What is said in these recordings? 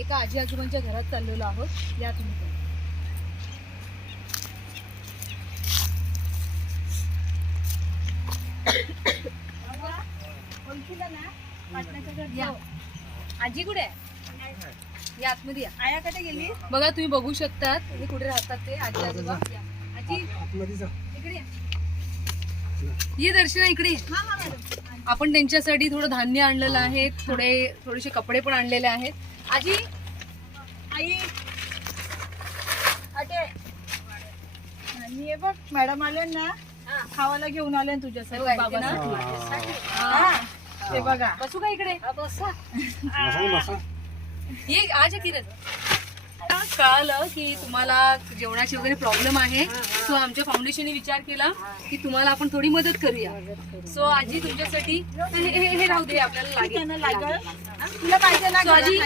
एका आजी आजोबांच्या घरात चाललेलो आहोत. या तुम्ही. या. आजी कुठे आहे? या आतमध्ये या. गेली. बघा तुम्ही बघू शकतात. हे कुठे राहतात ते? आजी आजोबा या. आजी इकडे या. ये दर्शना इकडे ये. आपण त्यांच्यासाठी थोडं धान्य आणलेलं आहे. थोडे थोडेसे कपडे पण आणलेले आहेत. आजी? आई? अटे आणि हे बघ मॅडम आले ना खावायला घेऊन आले ना तुझ्यासाठी हे बघ, बाबासाठी. हा. हा. ते बघा. बसू का इकडे? ये आज आहे किरण कळालं की तुम्हाला जेवणाची वगैरे प्रॉब्लेम आहे. सो आमच्या फाउंडेशनने विचार केला की तुम्हाला आपण थोडी मदत करूया. सो आजी तुमच्यासाठी हे हे- हे राहू दे आपल्याला लागेल. तुला पाहिजे आजी.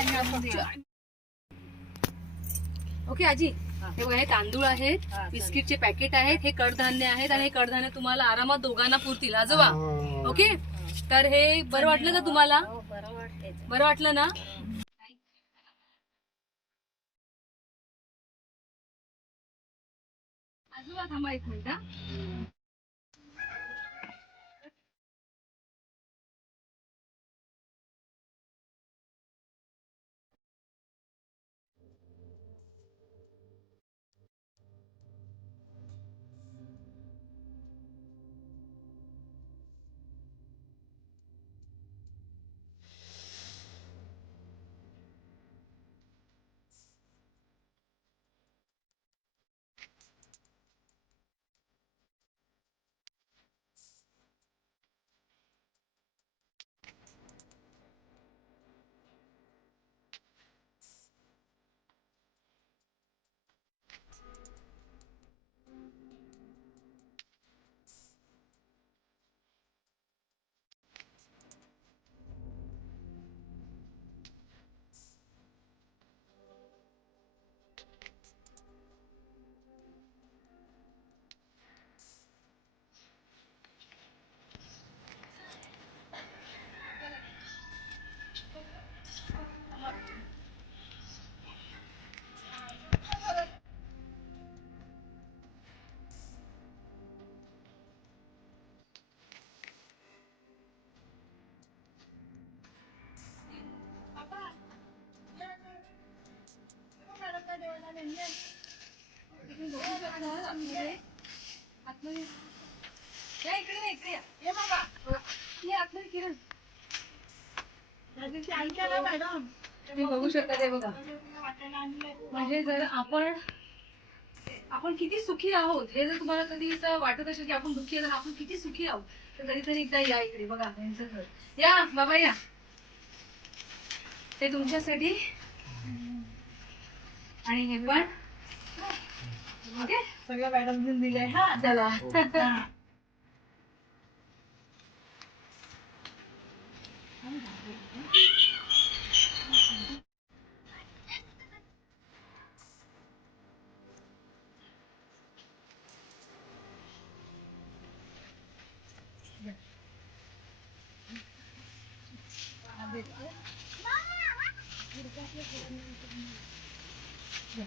ओके आजी. हे. बघा हे तांदूळ आहेत बिस्किटचे पॅकेट आहेत हे कडधान्य आहेत आणि हे कडधान्य तुम्हाला आरामात दोघांना पुरतील. आजोबा. ओके तर हे बरं वाटलं का तुम्हाला? बरं वाटलं ना? आजोबा थांबा एक मिनिट हा. आतमध्ये. या इकडे या, तुम्ही बघू शकता ते बघा. वाटायला आणलंय. म्हणजे जर आपण आपण किती सुखी आहोत हे जर तुम्हाला कधी असं वाटत असेल की आपण दुःखी आहे तर आपण किती सुखी आहोत तर कधीतरी एकदा या इकडे बघा यांचं घर. या बाबा या. ते तुमच्यासाठी. आणि हे पण सगळ्या मॅडम दिलंय हा हो. चला. हो. Yeah.